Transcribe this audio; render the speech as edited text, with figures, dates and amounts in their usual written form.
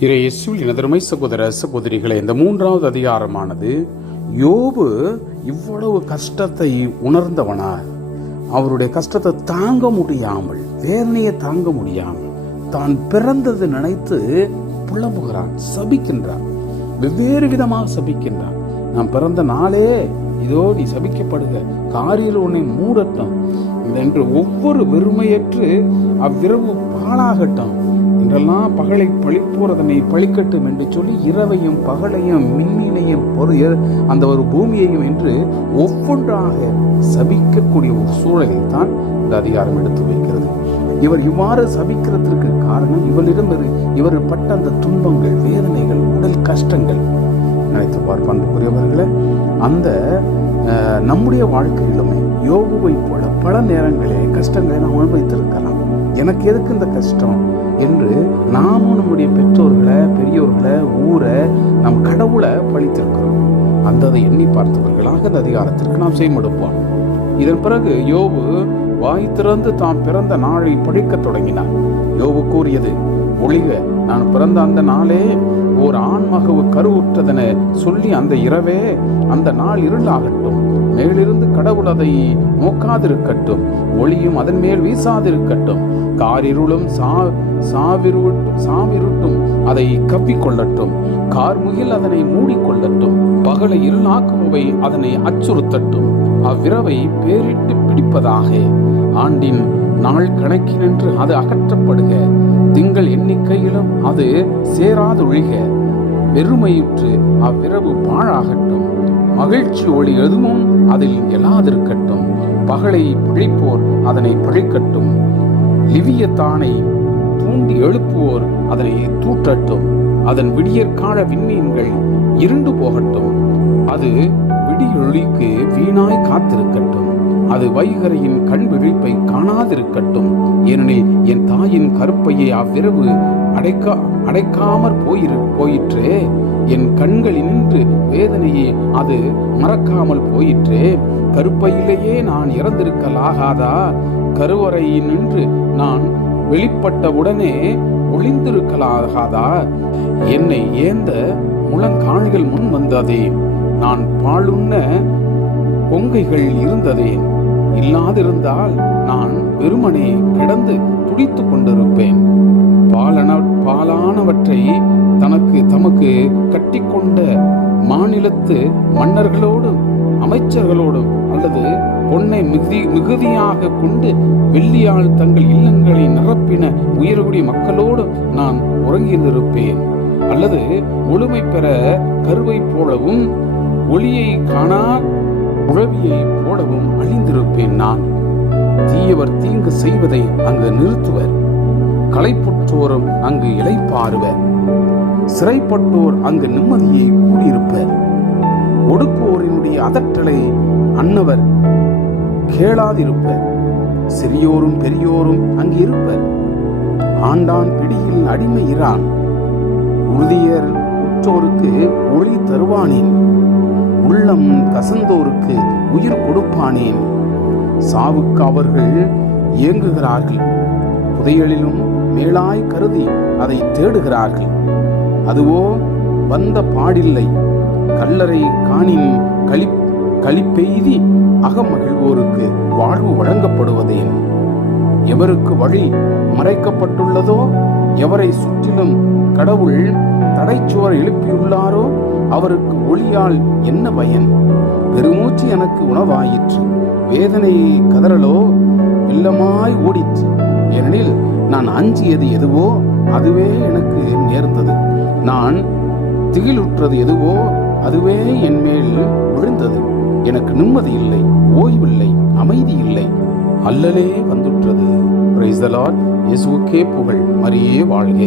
இயேசுவில் இனதருமை சகோதர சகோதரிகளை, இந்த 3வது அதிகாரமானது யோபு இவ்வளவு கஷ்டத்தை உணர்ந்தவனா, அவருடைய கஷ்டத்தை தாங்க முடியாமல், வேதனையை தாங்க முடியாமல் தான் பிறந்தது நினைத்து புலம்புகிறான், சபிக்கின்றான், வெவ்வேறு விதமாக சபிக்கின்றான். நான் பிறந்த நாளே இதோ நீ சபிக்கப்படுக, காரில் உன்னை மூடட்டும் என்று ஒவ்வொரு வெறுமையற்று அவ்விரவு பாழாகட்டும் என்றெல்லாம், பகலை பழிப்போர் அதனை பழிக்கட்டும் என்று சொல்லி இரவையும் பகலையும் மின்னினையும் அந்த ஒரு பூமியையும் என்று ஒவ்வொன்றாக சபிக்கக்கூடிய ஒரு சூழலில் தான் இந்த அதிகாரம் எடுத்து வைக்கிறது. இவர் இவ்வாறு சபிக்கிறதுக்கு காரணம் இவர் பட்ட அந்த துன்பங்கள், வேதனைகள், உடல் கஷ்டங்கள். நினைத்து பார்ப்பன்புக்குரியவர்களே, அந்த நம்முடைய வாழ்க்கையிலுமே யோபுவை போல பல நேரங்களில் கஷ்டங்களை நாம் அனுபவித்திருக்கலாம். எனக்கு எதுக்கு இந்த கஷ்டம் என்று நாமும் நம்முடைய பெற்றோர்களை, பெரியோர்களை, ஊரை, நம் கடவுளை பழித்திருக்கிறோம். அதை எண்ணி பார்த்தவர்களாக இந்த அதிகாரத்திற்கு நாம் செய்மடுப்போம். இதன் பிறகு யோபு வாய் திறந்து தாம் பிறந்த நாளை படிக்க தொடங்கினார். யோபு கூறியது, ஒளிக, நான் பிறந்த அந்த நாளே ஓர் ஆண்மகவு கருவுற்றதென சொல்லி அந்த இரவே அந்த நாள் இருளாகட்டும், மேலிருந்து கடவுள் அதை நோக்காதிருக்கட்டும், ஒளியும் அதன் மேல் வீசாதிருக்கட்டும், காரிருளும் சாவிருட்டும் அதை கவ்விக்கொள்ளட்டும், கார்முகில் அதனை மூடிக்கொள்ளட்டும், பகலை இருளாக்குபவை அதனை அச்சுறுத்தட்டும், அவ்விரவை பேரிட்டு பிடிப்பதாக, ஆண்டின் நாள் கணக்கினின்று அது அகற்றப்படுக, திங்கள் எண்ணிக்கையிலும் அது சேராதொழிக, வெறுமையுற்று அவ்விரவு பாழாகட்டும், மகிழ்ச்சி ஒளி எதுவும் அதில் எழாதிருக்கட்டும், பகலை பிழைப்போர் அதனை பிழைக்கட்டும், லிவியத்தானை தூண்டி எழுப்புவோர் அதனை தூற்றட்டும், அதன் விடியற்கால விண்மீன்கள் இருண்டு போகட்டும், அது விடியொளிக்கு வீணாய் காத்திருக்கட்டும், அது வைகரையின் கண் விழிப்பை காணாதிருக்கட்டும், ஏனெனில் என் தாயின் கருப்பையை அவ்விரவு அடைக்காமற் போயிற்றே, என் கண்களினின்று வேதனையே அது மறக்காமல் போயிற்றே, கருப்பையிலேயே நான் இறந்திருக்கலாகாதா, கருவறையினின்று நான் வெளிப்பட்ட உடனே ஒளிந்திருக்கலாகாதா, என்னை ஏந்த முழங்கால்கள் முன் வந்ததே, நான் பாலுண்ண பொங்கைகள் இருந்ததேன், இல்லாதிருந்தால் நான் வெறுமனே கிடந்து துடித்துக் கொண்டிருப்பேன், பாலானவற்றை தமக்கு கட்டிக்கொண்ட மாநிலத்து மன்னர்களோடும் அமைச்சர்களோடும் அல்லது பொன்னை மிகுதியாக கொண்டு வெள்ளியால் தங்கள் இல்லங்களை நிரப்பின உயர்குடி மக்களோடு நான் உறங்கியிருப்பேன், அல்லது முழுமை பெற கருவை போலவும் ஒளியை காணா உழவியை போலவும் அழிந்திருப்பேன். நான் தீயவர் தீங்கு செய்வதை அங்கு நிறுத்துவர், களைப்புற்றோரும் அங்கு இளைப்பாறுவர், சிறைப்பட்டோர் அங்கு நிம்மதியை கூடியிருப்பர், ஒடுக்குவோரினுடைய அதட்டலை அன்னவர் கேளாதிருப்பர், சிறியோரும் பெரியோரும் அங்கு இருப்பர், ஆண்டான் பிடியில் அடிமை இரான், உறுதியர் உற்றோருக்கு ஒளி தருவானேன், உள்ளம் கசந்தோருக்கு உயிர் கொடுப்பானேன், சாவுக்கு அவர்கள் ஏங்குகிறார்கள், புதையலிலும் மேலாய் கருதி அதை தேடுகிறார்கள், அதுவோ வந்த பாடில்லை, கல்லறை காணின் களிப்பெய்தி அகமகிழ்வோருக்கு வாழ்வு வழங்கப்படுவதேன், எவருக்கு வழி மறைக்கப்பட்டுள்ளதோ, எவரை சுற்றிலும் கடவுள் தடைச்சுவர் எழுப்பியுள்ளாரோ அவருக்கு ஒளியால் என்ன பயன், பெருமூச்சு எனக்கு உணவாயிற்று, வேதனை கதறலோ வெள்ளமாய் ஓடிற்று, ஏனெனில் நான் அஞ்சியது எதுவோ அதுவே எனக்கு நேர்ந்தது, நான் திகிலுற்றது எதுவோ அதுவே என் மேல் விழுந்தது, எனக்கு நிம்மதி இல்லை, ஓய்வில்லை, அமைதி இல்லை, அல்லலே வந்துற்றது. Praise the Lord. இயேசுவுக்கே புகழ். மரியே வாழ்க.